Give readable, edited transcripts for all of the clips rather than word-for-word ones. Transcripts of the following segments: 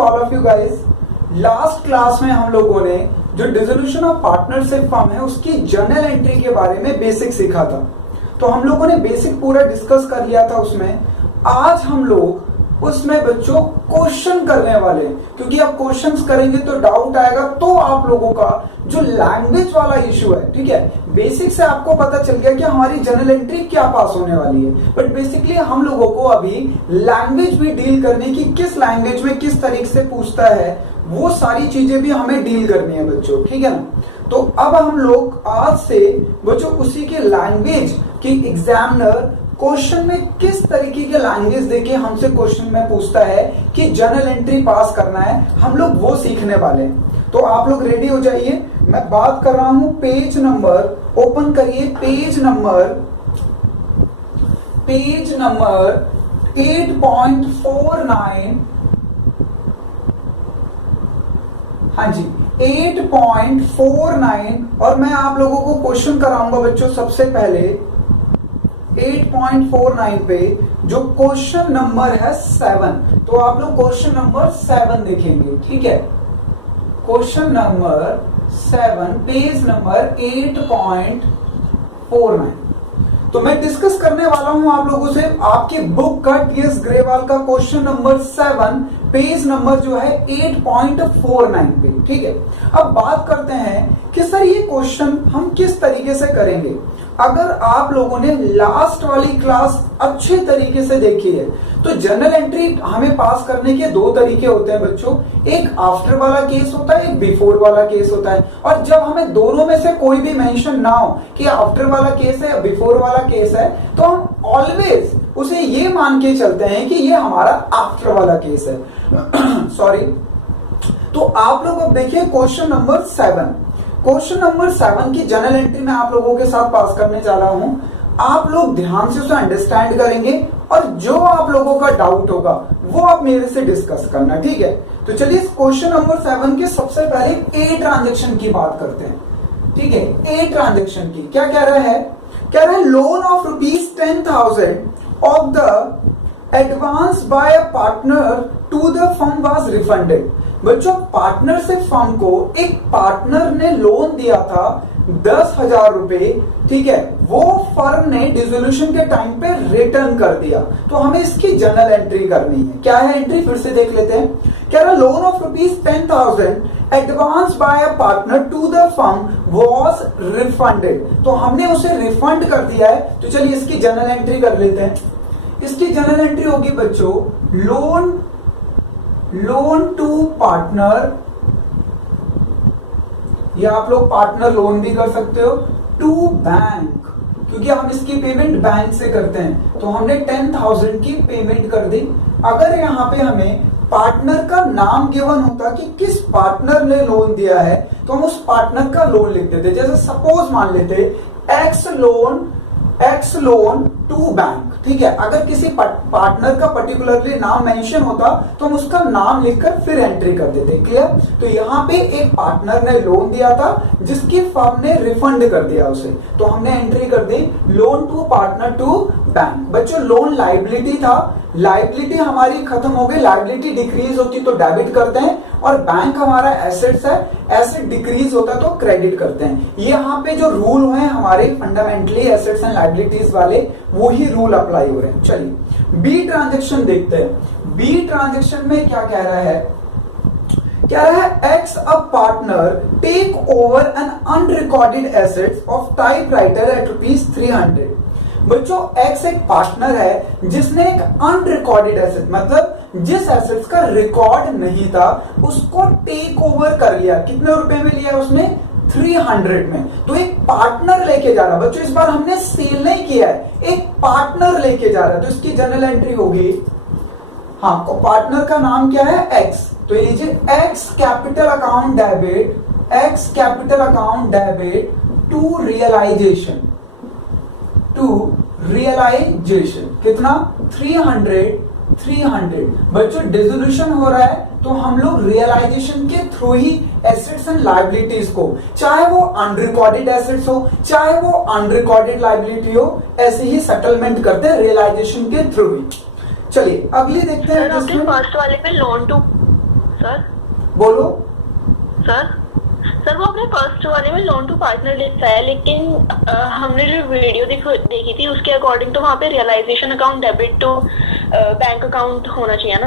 All of you guys. Last class में हम लोगों ने जो डिसोल्यूशन ऑफ पार्टनरशिप फर्म है उसकी जर्नल एंट्री के बारे में बेसिक सीखा था। तो हम लोगों ने बेसिक पूरा डिस्कस कर लिया था उसमें। आज हम लोग उसमें बच्चों क्वेश्चन करने वाले हैं, क्योंकि आप क्वेश्चंस करेंगे तो डाउट आएगा, तो आप लोगों का जो लैंग्वेज वाला इश्यू है, ठीक है, बेसिक से आपको पता चल गया कि हमारी जर्नल एंट्री क्या पास होने वाली है। बट बेसिकली हम लोगों को अभी लैंग्वेज भी डील करने की, किस लैंग्वेज में किस तरीके से पूछता है, वो सारी चीजें भी हमें डील करनी है बच्चों, ठीक है ना। तो अब हम लोग आज से बच्चों उसी के लैंग्वेज की एग्जामिनर क्वेश्चन में किस तरीके के लैंग्वेज देके हमसे क्वेश्चन में पूछता है कि जर्नल एंट्री पास करना है, हम लोग वो सीखने वाले हैं। तो आप लोग रेडी हो जाइए। मैं बात कर रहा हूं पेज नंबर, ओपन करिए पेज नंबर 8.49। हाँ जी 8.49, और मैं आप लोगों को क्वेश्चन कराऊंगा बच्चों। सबसे पहले 8.49 पे जो क्वेश्चन नंबर है 7, तो आप लोग क्वेश्चन नंबर 7 देखेंगे, ठीक है। Question number 7 page number 8.49। तो मैं डिस्कस करने वाला हूं आप लोगों से आपके बुक का टीएस ग्रेवाल का क्वेश्चन नंबर 7 पेज नंबर जो है 8.49 पे, ठीक है। अब बात करते हैं कि सर ये क्वेश्चन हम किस तरीके से करेंगे। अगर आप लोगों ने लास्ट वाली क्लास अच्छे तरीके से देखी है तो जर्नल एंट्री हमें पास करने के दो तरीके होते हैं बच्चों। एक आफ्टर वाला केस होता है, एक बिफोर वाला केस होता है। और जब हमें दोनों में से कोई भी मेंशन ना हो कि आफ्टर वाला केस है या बिफोर वाला केस है, तो हम ऑलवेज उसे ये मान के चलते हैं कि ये हमारा आफ्टर वाला केस है। सॉरी। तो आप लोग अब देखिए क्वेश्चन नंबर 7। क्वेश्चन नंबर 7 की जनरल एंट्री में आप लोगों के साथ पास करने जा रहा हूं। आप लोग ध्यान से उसे अंडरस्टैंड करेंगे और जो आप लोगों का डाउट होगा वो आप मेरे से डिस्कस करना, ठीक है। तो चलिए क्वेश्चन नंबर 7 के सबसे पहले ए ट्रांजैक्शन की बात करते हैं, ठीक है। ए ट्रांजैक्शन की क्या कह रहा है, कह रहा है loan of ₹10,000 of the advance by a partner to the firm was refunded. बच्चों पार्टनरशिप फर्म को एक पार्टनर ने लोन दिया था 10,000 रुपए, ठीक है, वो फर्म ने डिसोल्यूशन के टाइम पे रिटर्न कर दिया। तो हमें इसकी जर्नल एंट्री करनी है। क्या है एंट्री, फिर से देख लेते हैं। कह रहा loan of ₹10,000 advance by a partner to the firm was refunded. तो हमने उसे रिफंड कर दिया है। तो चलिए इसकी जर्नल एंट्री कर लेते हैं। इसकी जर्नल एंट्री होगी बच्चों लोन टू पार्टनर, या आप लोग पार्टनर लोन भी कर सकते हो, टू बैंक, क्योंकि हम इसकी पेमेंट बैंक से करते हैं। तो हमने 10,000 की पेमेंट कर दी। अगर यहाँ पे हमें पार्टनर का नाम गिवन होता कि किस पार्टनर ने लोन दिया है, तो हम उस पार्टनर का लोन लिख देते। जैसे सपोज मान लेते एक्स लोन टू बैंक, ठीक है। अगर किसी पार्टनर का पर्टिकुलरली नाम मेंशन होता तो हम उसका नाम लिखकर फिर एंट्री कर देते। क्लियर। तो यहाँ पे एक पार्टनर ने लोन दिया था जिसकी फर्म ने रिफंड कर दिया उसे, तो हमने एंट्री कर दी loan to partner to bank. बच्चों लोन लाइबिलिटी था, लाइबिलिटी हमारी खत्म हो गई, लाइबिलिटी डिक्रीज होती तो डेबिट करते हैं, और बैंक हमारा एसेट्स है, एसेट डिक्रीज होता तो क्रेडिट करते हैं। ये यहाँ पे जो रूल है हमारे फंडामेंटली एसेट्स एंड लाइबिलिटीज वाले, वो ही रूल अप्लाई हो रहे हैं। चलिए बी ट्रांजेक्शन देखते हैं। बी ट्रांजेक्शन में क्या कह रहा है, क्या है X a partner take over an unrecorded assets of typewriter at ₹300। बच्चों एक्स एक पार्टनर है जिसने एक अनरिकॉर्डेड एसेट, मतलब जिस एसेट्स का रिकॉर्ड नहीं था उसको टेक ओवर कर लिया। कितने रुपए में लिया उसने, 300 में। तो एक पार्टनर लेके जा रहा। बच्चों इस बार हमने सेल नहीं किया है, एक पार्टनर लेके जा रहा है। तो इसकी जर्नल एंट्री होगी, हाँ पार्टनर का नाम क्या है, एक्स। तो ये लीजिए X capital account debit to realisation, कितना 300। बच्चों डिसोल्यूशन हो रहा है तो हम लोग रियलाइजेशन के through he assets and liabilities को, चाहे वो अनरिकॉर्डेड एसेट्स हो चाहे वो अनरिकॉर्डेड लाइबिलिटी हो, ऐसे ही सेटलमेंट करते हैं रियलाइजेशन के थ्रू ही। चलिए अगली देखते हैं। फर्स्ट वाले में लोन टू सर बोलो। सर सर वो अपने फर्स्ट वाले में लोन टू पार्टनर लिखा है, लेकिन हमने जो वीडियो देखी थी उसके अकॉर्डिंग तो वहाँ पे realisation account debit to bank account होना चाहिए ना।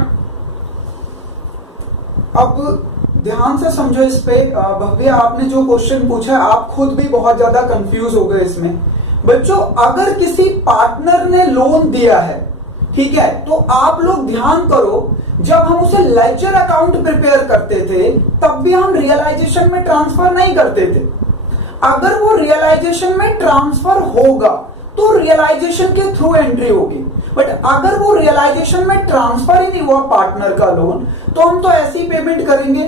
अब ध्यान से समझो इस पे। भव्या, आपने जो क्वेश्चन पूछा आप खुद भी बहुत ज्यादा कंफ्यूज हो गए इसमें। बच्चों, अगर किसी पार्टनर ने लोन दिया है, ठीक है, तो आप लोग ध्यान करो, जब हम उसे लेजर अकाउंट प्रिपेयर करते थे तब भी हम रियलाइजेशन में ट्रांसफर नहीं करते थे। अगर वो रियलाइजेशन में ट्रांसफर होगा तो रियलाइजेशन के थ्रू एंट्री होगी, बट अगर वो रियलाइजेशन में ट्रांसफर ही नहीं हुआ पार्टनर का लोन, तो हम तो ऐसी पेमेंट करेंगे,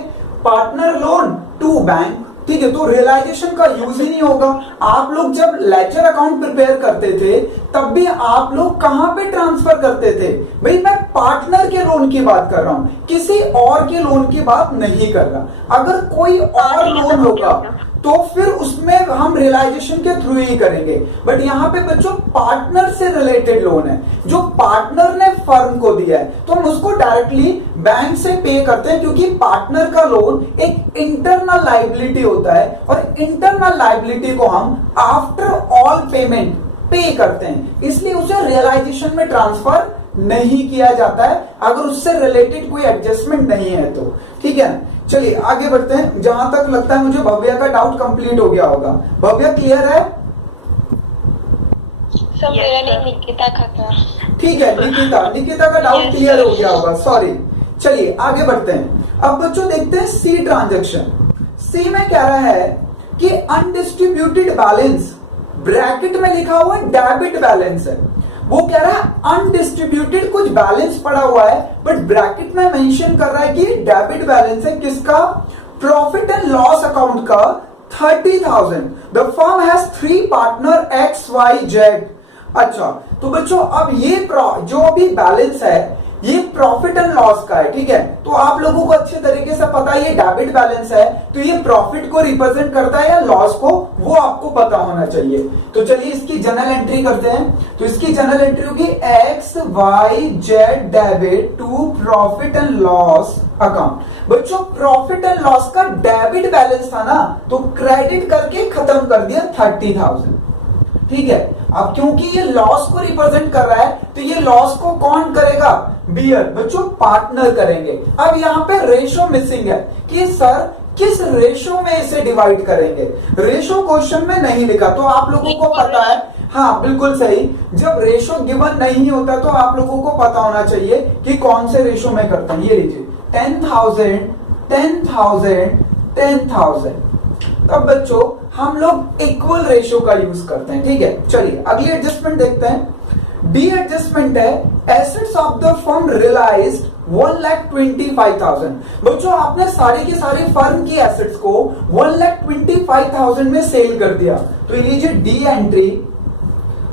पार्टनर लोन टू बैंक, ठीक है, तो रियलाइजेशन का यूज ही नहीं होगा। आप लोग जब लेजर अकाउंट प्रिपेयर करते थे तब भी आप लोग कहां पे ट्रांसफर करते थे? भाई मैं पार्टनर के लोन की बात कर रहा हूं, किसी और के लोन की बात नहीं कर रहा। अगर कोई और लोन होगा तो फिर उसमें हम रियलाइजेशन के थ्रू ही करेंगे, बट यहाँ पे बच्चों पार्टनर से रिलेटेड लोन है, जो पार्टनर ने फर्म को दिया है तो हम उसको डायरेक्टली बैंक से पे करते हैं, क्योंकि पार्टनर का लोन एक इंटरनल लायबिलिटी होता है और इंटरनल लायबिलिटी को हम आफ्टर ऑल पेमेंट पे करते हैं, इसलिए उसे रियलाइजेशन में ट्रांसफर नहीं किया जाता है अगर उससे रिलेटेड कोई एडजस्टमेंट नहीं है तो। ठीक है, चलिए आगे बढ़ते हैं। जहां तक लगता है मुझे भव्या का डाउट कंप्लीट हो गया होगा। भव्या क्लियर है? सब मेरा नहीं, निकिता का था। ठीक है, निकिता का डाउट क्लियर हो गया होगा, सॉरी। चलिए आगे बढ़ते हैं। अब बच्चों देखते हैं सी ट्रांजैक्शन। सी में कह रहा है कि अनडिस्ट्रीब्यूटेड बैलेंस, ब्रैकेट में लिखा हुआ डेबिट बैलेंस है, वो कह रहा है अनडिस्ट्रीब्यूटेड कुछ बैलेंस पड़ा हुआ है, बट ब्रैकेट में मेंशन कर रहा है कि डेबिट बैलेंस है किसका? प्रॉफिट एंड लॉस अकाउंट का 30,000। The firm has 3 partner X Y Z. अच्छा, तो बच्चों अब ये जो भी बैलेंस है ये प्रॉफिट एंड लॉस का है, ठीक है, तो आप लोगों को अच्छे तरीके से पता है ये डेबिट बैलेंस है, तो ये प्रॉफिट को रिप्रेजेंट करता है या लॉस को, वो आपको पता होना चाहिए। तो चलिए इसकी जनरल एंट्री करते हैं। तो इसकी जनरल एंट्री होगी X Y Z debit to profit and loss account. बच्चों प्रॉफिट एंड लॉस का डेबिट बैलेंस था ना, तो क्रेडिट करके खत्म कर दिया 30,000। ठीक है, अब क्योंकि ये लॉस को रिप्रेजेंट कर रहा है तो ये लॉस को कौन करेगा? बियर, बच्चों पार्टनर करेंगे। अब यहाँ पे रेशो मिसिंग है कि सर किस रेशो में इसे डिवाइड करेंगे, रेशो क्वेश्चन में नहीं लिखा, तो आप लोगों को पता है, हाँ बिल्कुल सही, जब रेशो गिवन नहीं होता तो आप लोगों को पता होना चाहिए कि कौन से रेशो में करता है। ये लीजिए 10,000 10,000 10,000। अब बच्चों हम लोग इक्वल रेशियो का यूज करते हैं, ठीक है। चलिए अगली एडजस्टमेंट देखते हैं। डी एडजस्टमेंट है assets of the firm realised 1,25,000। बच्चों आपने सारी की सारी फर्म की एसेट्स को 1,25,000 में सेल कर दिया, तो लीजिए डी एंट्री,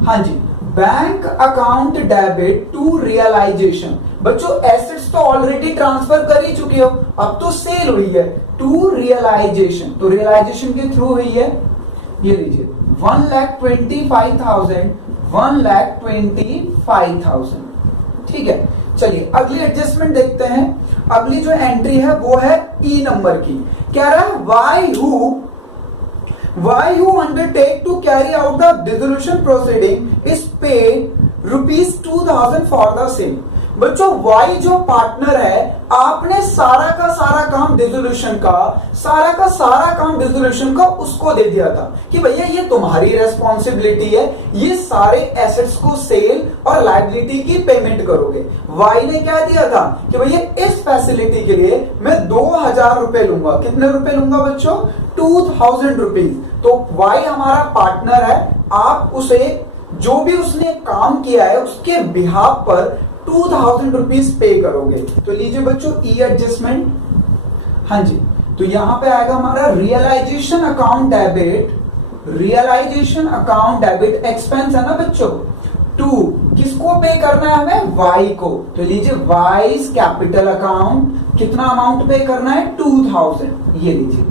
हाँ जी, bank account debit to realization. बच्चों एसेट्स तो ऑलरेडी ट्रांसफर कर ही चुके हो, अब तो सेल हुई है, टू रियलाइजेशन, तो रियलाइजेशन के थ्रू हुई है। ये लीजिए 1,25,000 1,25,000। ठीक है, चलिए अगली एडजस्टमेंट देखते हैं। अगली जो एंट्री है वो है ई नंबर की। कह रहा है why who undertake to carry out the dissolution proceeding is paid ₹2,000 for the same। बच्चों वाई जो पार्टनर है, आपने सारा का सारा काम डिसोल्यूशन का, सारा का सारा काम डिसोल्यूशन का उसको दे दिया था कि भैया ये तुम्हारी रेस्पॉन्सिबिलिटी है, ये सारे एसेट्स को सेल और लायबिलिटी की पेमेंट करोगे। वाई ने क्या दिया था कि भैया इस फैसिलिटी के लिए मैं 2,000 रुपए लूंगा। कितने रुपए लूंगा बच्चों? 2,000 रुपीज। तो वाई हमारा पार्टनर है, आप उसे जो भी उसने काम किया है उसके बिहाफ पर 2,000 रुपीज पे करोगे। तो लीजिए बच्चों ई एडजस्टमेंट, हाँ जी, तो यहां पे आएगा हमारा realisation account debit, realisation account debit expense है ना बच्चों, टू किसको पे करना है हमें? वाई को। तो लीजिए वाइज कैपिटल अकाउंट, कितना अमाउंट पे करना है? 2,000। ये लीजिए,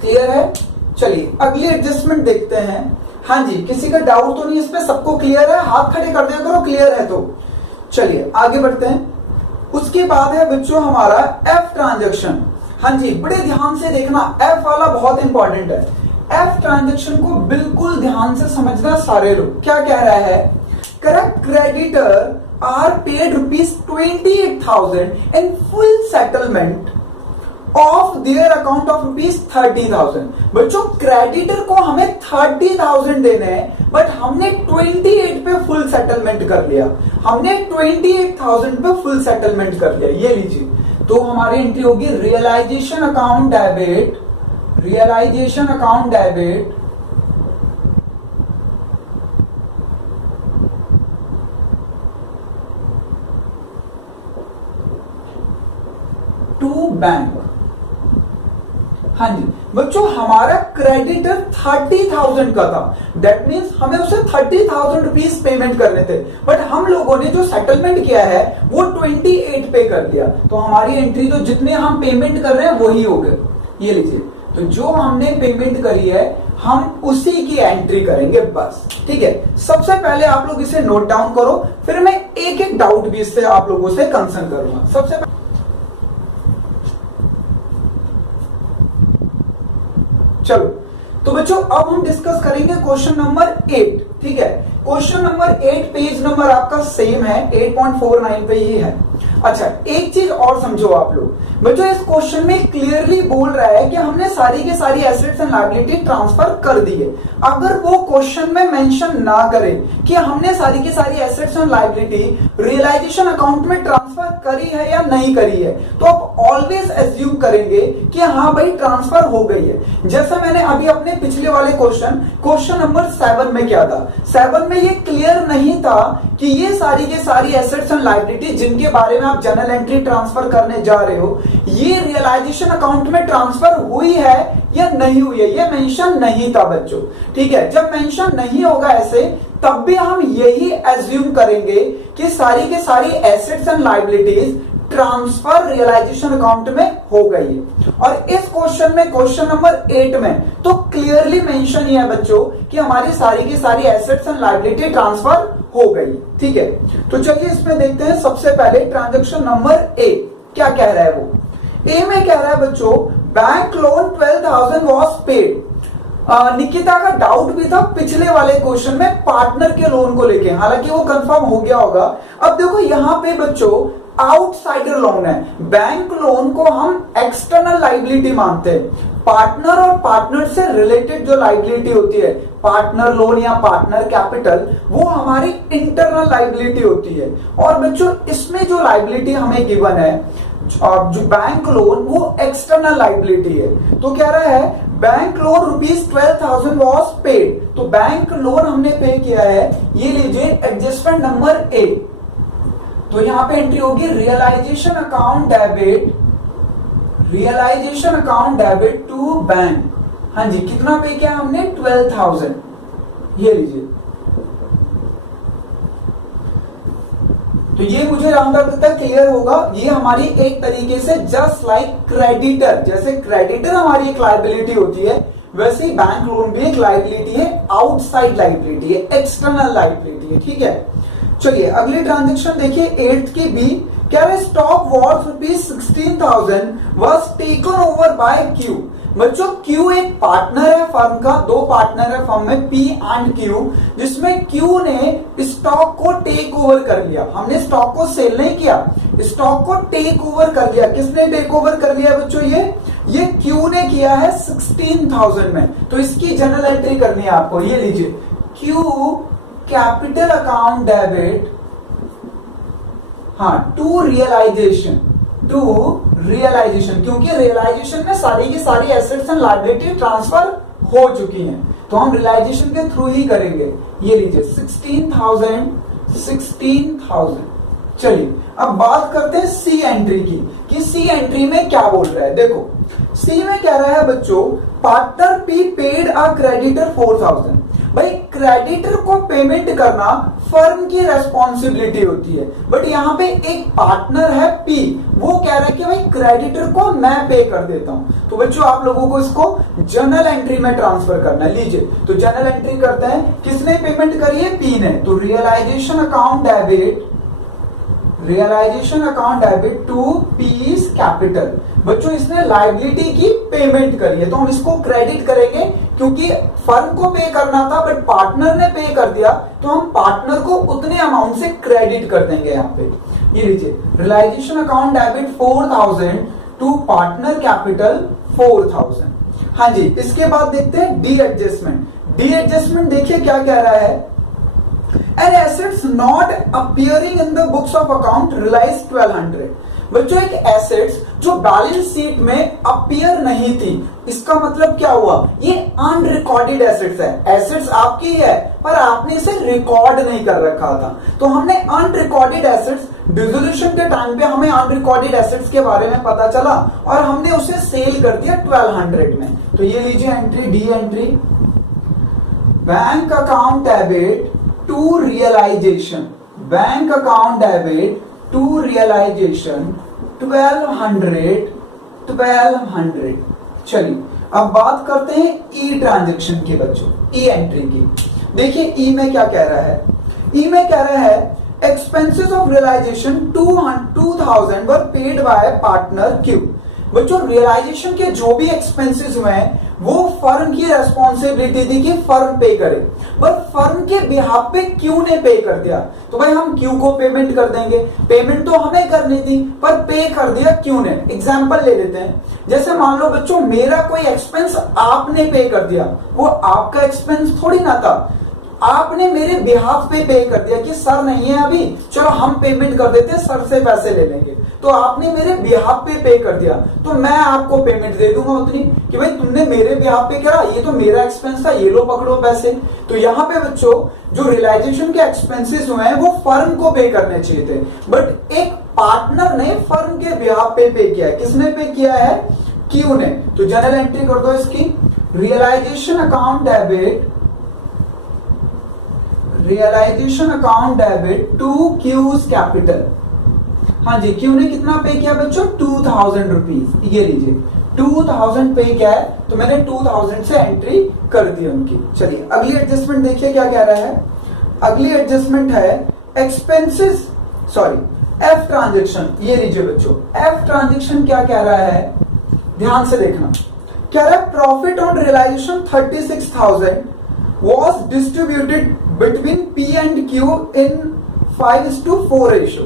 क्लियर है। चलिए अगली एडजस्टमेंट देखते हैं। हाँ जी, किसी का डाउट तो नहीं इस पे? सबको क्लियर है? हाथ खड़े कर दिया करो क्लियर है तो। चलिए आगे बढ़ते हैं। उसके उसके बाद है बच्चों हमारा एफ ट्रांजैक्शन। हाँ जी, बड़े ध्यान से देखना, एफ वाला बहुत इंपॉर्टेंट है। एफ ट्रांजैक्शन को बिल्कुल ध्यान से समझना सारे लोग। क्या कह रहा है? Correct, creditor are paid ₹28,000 in full settlement of their account of ₹30,000। बच्चों क्रेडिटर को हमें 30,000 देने हैं, बट हमने 28 पे फुल सेटलमेंट कर लिया। हमने 28,000 पे फुल सेटलमेंट कर लिया। ये लीजिए, तो हमारी एंट्री होगी realisation account debit, realisation account debit to bank. हाँ जी बच्चों, हमारा क्रेडिटर 30,000 का था, दैट मीन्स हमें उसे 30,000 रुपीज पेमेंट करने थे, बट हम लोगों ने जो सेटलमेंट किया है वो 28 पे कर दिया। तो हमारी एंट्री तो जितने हम पेमेंट कर रहे हैं वही हो गए। ये लीजिए, तो जो हमने पेमेंट करी है हम उसी की एंट्री करेंगे बस। ठीक है, सबसे पहले आप लोग इसे नोट डाउन करो, फिर मैं एक एक डाउट भी इससे आप लोगों से कंसर्न करूंगा। सबसे पहले चलो, तो बच्चों अब हम डिस्कस करेंगे क्वेश्चन नंबर 8। ठीक है, क्वेश्चन नंबर 8 पेज नंबर आपका सेम है, 8.49 पे ही है। अच्छा, एक चीज और समझो आप लोग, बच्चों इस क्वेश्चन में क्लियरली बोल रहा है कि हमने सारी की सारी एसेट्स एंड लायबिलिटी ट्रांसफर कर दी है। अगर वो क्वेश्चन में मेंशन ना करे कि हमने सारी की सारी assets and liability realisation account में ट्रांसफर करी है या नहीं करी है, तो आप ऑलवेज एज्यूम करेंगे कि हाँ भाई ट्रांसफर हो गई है। जैसा मैंने अभी अपने पिछले वाले क्वेश्चन नंबर 7 में किया था। 7 में ये क्लियर नहीं था कि ये सारी के सारी एसेट्स एंड लायबिलिटी जिनके बारे में आप जनरल एंट्री ट्रांसफर करने जा रहे हो, ये रियलाइजेशन अकाउंट में ट्रांसफर हुई है या नहीं हुई है, ये मेंशन नहीं था बच्चों। ठीक है, जब मेंशन नहीं होगा ऐसे, तब भी हम यही एज्यूम करेंगे कि सारी के सारी assets and liabilities transfer realisation account में हो गई है। और इस क्वेश्चन में, क्वेश्चन नंबर 8 में तो क्लियरली मेंशन ही है बच्चों कि हमारी सारी की सारी एसेट्स एंड लायबिलिटी ट्रांसफर हो गई। ठीक है, तो चलिए इसमें देखते हैं। सबसे पहले ट्रांजैक्शन नंबर ए क्या कह रहा है। वो ए में कह रहा है बच्चों, bank loan 12,000 was paid. Nikita का डाउट भी था पिछले वाले क्वेश्चन में पार्टनर के लोन को लेके, हालांकि वो कंफर्म हो गया होगा। अब देखो यहाँ पे बच्चों आउटसाइडर लोन है, बैंक लोन को हम एक्सटर्नल लाइबिलिटी मानते हैं। पार्टनर और पार्टनर से रिलेटेड जो लाइबिलिटी होती है, पार्टनर लोन या पार्टनर कैपिटल, वो हमारी इंटरनल लाइबिलिटी होती है। और बच्चों इसमें जो लाइबिलिटी हमें गिवन है, जो बैंक लोन, वो एक्सटर्नल लाइबिलिटी है। तो कह रहा है बैंक लोन ₹12,000 वॉज पेड, तो बैंक लोन हमने पे किया है। ये लीजिए एडजस्टमेंट नंबर ए, तो यहां पे एंट्री होगी realisation account debit, realisation account debit to bank. हाँ जी, कितना पे किया हमने? 12,000। ये लीजिए, तो ये मुझे जहां तक क्लियर होगा, ये हमारी एक तरीके से जस्ट लाइक क्रेडिटर, जैसे क्रेडिटर हमारी एक लायबिलिटी होती है, वैसे ही बैंक लोन भी एक लायबिलिटी है, आउटसाइड लायबिलिटी है, एक्सटर्नल लायबिलिटी है। ठीक है, चलिए अगली ट्रांजेक्शन देखिए 8th की बी। क्या है? Stock worth ₹16,000 was taken over by Q. बच्चों क्यू एक पार्टनर है फर्म का, दो पार्टनर है फर्म में, पी एंड क्यू, जिसमें क्यू ने स्टॉक को टेक ओवर कर लिया। हमने स्टॉक को सेल नहीं किया, स्टॉक को टेक ओवर कर लिया। किसने टेक ओवर कर लिया बच्चों? ये क्यू ने किया है 16,000 में। तो इसकी जनरल एंट्री करनी है आपको। ये लीजिए, क्यू कैपिटल अकाउंट डेबिट, हाँ, टू रियलाइजेशन, क्योंकि रियलाइजेशन में सारी की सारी एसेट्स एंड लायबिलिटी ट्रांसफर हो चुकी हैं, तो हम रियलाइजेशन के थ्रू ही करेंगे। ये लीजिए 16,000। चलिए अब बात करते हैं सी एंट्री की, कि सी एंट्री में क्या बोल रहा है। देखो सी में कह रहा है बच्चों, partner P paid a creditor 4,000। भाई क्रेडिटर को पेमेंट करना फर्म की रेस्पॉन्सिबिलिटी होती है, बट यहाँ पे एक पार्टनर है पी, वो कह रहा है कि भाई क्रेडिटर को मैं पे कर देता हूं। तो बच्चों आप लोगों को इसको जर्नल एंट्री में ट्रांसफर करना है। लीजिए, तो जर्नल एंट्री करते हैं। किसने पेमेंट करी है? पी ने। तो realisation account debit, realisation account debit to P's capital. बच्चों इसने लायबिलिटी की पेमेंट करी है तो हम इसको क्रेडिट करेंगे, क्योंकि फर्म को पे करना था बट पार्टनर ने पे कर दिया तो हम पार्टनर को उतने अमाउंट से क्रेडिट कर देंगे। यहाँ पे ये लीजिए, realisation account debit 4000 to partner capital 4000। हाँ जी, इसके बाद देखते हैं डी एडजस्टमेंट। डी एडजस्टमेंट देखिए क्या कह रहा है, and assets not appearing in the books of account realise 1200। बच्चों एक एसेट्स जो बैलेंस शीट में अपीयर नहीं थी, इसका मतलब क्या हुआ, ये अनरिकॉर्डेड एसेट्स है। एसेट्स आपकी है पर आपने इसे रिकॉर्ड नहीं कर रखा था, तो हमने अनरिकॉर्डेड एसेट्स, डिसोल्यूशन के टाइम पे हमें अनरिकॉर्डेड एसेट्स के बारे में पता चला और हमने उसे सेल कर दिया 1200 में। तो ये लीजिए entry, D entry, bank account debit to realisation, bank account debit to realisation 1200। चलिए अब बात करते हैं ई ट्रांजैक्शन के बच्चों, ई एंट्री की। देखिए ई में क्या कह रहा है, ई में कह रहा है expenses of realisation 2000 were paid by partner Q. बच्चों रियलाइजेशन के जो भी एक्सपेंसेस हुए हैं वो फर्म की रेस्पॉन्सिबिलिटी थी कि फर्म पे करे, पर फर्म के बिहाफ पे क्यू ने पे कर दिया तो भाई हम क्यू को पेमेंट कर देंगे। पेमेंट तो हमें करनी थी पर पे कर दिया क्यू ने। एग्जांपल ले लेते हैं, जैसे मान लो बच्चों मेरा कोई एक्सपेंस आपने पे कर दिया, वो आपका एक्सपेंस थोड़ी ना था, आपने मेरे बिहाफ पे कर दिया कि सर नहीं है अभी, चलो हम पेमेंट कर देते हैं, सर से पैसे ले लेंगे। तो आपने मेरे बिहाफ पे कर दिया तो मैं आपको पेमेंट दे दूंगा उतनी कि भाई तुमने मेरे बिहाफ पे करा, ये तो मेरा एक्सपेंस था, ये लो पकड़ो पैसे। तो यहाँ पे बच्चों जो रियलाइजेशन के एक्सपेंसेस हुए हैं वो फर्म को पे करने चाहिए थे, बट एक पार्टनर ने फर्म के बिहाफ पे किया है। किसने पे किया है, क्यू ने। तो जनरल एंट्री कर दो इसकी, realisation account debit, realisation account debit to Q's capital. हाँ जी, क्यू ने कितना पे किया बच्चों, 2000 रुपीज। ये लीजिए 2000 पे किया है तो मैंने 2000 से एंट्री कर दी उनकी। चलिए अगली एडजस्टमेंट देखिए क्या कह रहा है। अगली एडजस्टमेंट है एक्सपेंसेस, सॉरी एफ ट्रांजेक्शन। ये लीजिए बच्चों, एफ ट्रांजेक्शन क्या कह रहा है, ध्यान से देखना। कह रहा है profit on realisation 36,000 was distributed between P and Q in 5:4 ratio.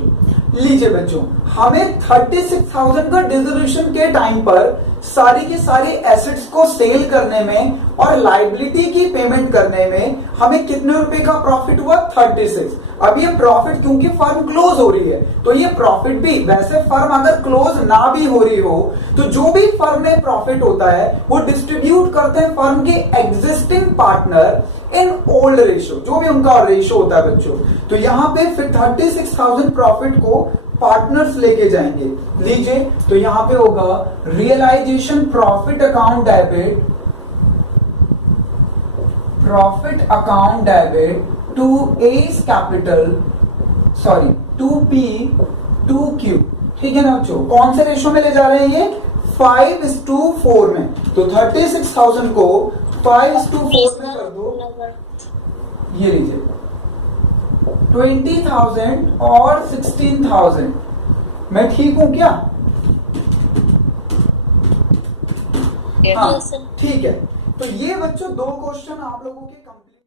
लीजिए बच्चों, हमें 36,000 का डिसोल्यूशन के टाइम पर सारी की सारी एसेट्स को सेल करने में और लाइबिलिटी की पेमेंट करने में हमें कितने रुपए का प्रॉफिट हुआ, 36। अब ये प्रॉफिट क्योंकि फर्म क्लोज हो रही है तो ये प्रॉफिट भी, वैसे फर्म अगर क्लोज ना भी हो रही हो तो जो भी फर्म में प्रॉफिट होता है वो डिस्ट्रीब्यूट करते हैं फर्म के existing partner in old ratio, जो भी उनका रेशियो होता है बच्चों। तो यहाँ पे फिर 36,000 प्रॉफिट को पार्टनर्स लेके जाएंगे। लीजिए तो यहां पे होगा realisation profit account debit, profit account debit to S capital, sorry to P to Q. ठीक है ना बच्चों, कौन से रेशियो में ले जा रहे हैं ये, 5:4 में। तो 36,000 को 5:4 में कर दो, ये लीजिए 20,000 और 16,000। मैं ठीक हूं क्या? हाँ ठीक है। तो ये बच्चों दो क्वेश्चन आप लोगों के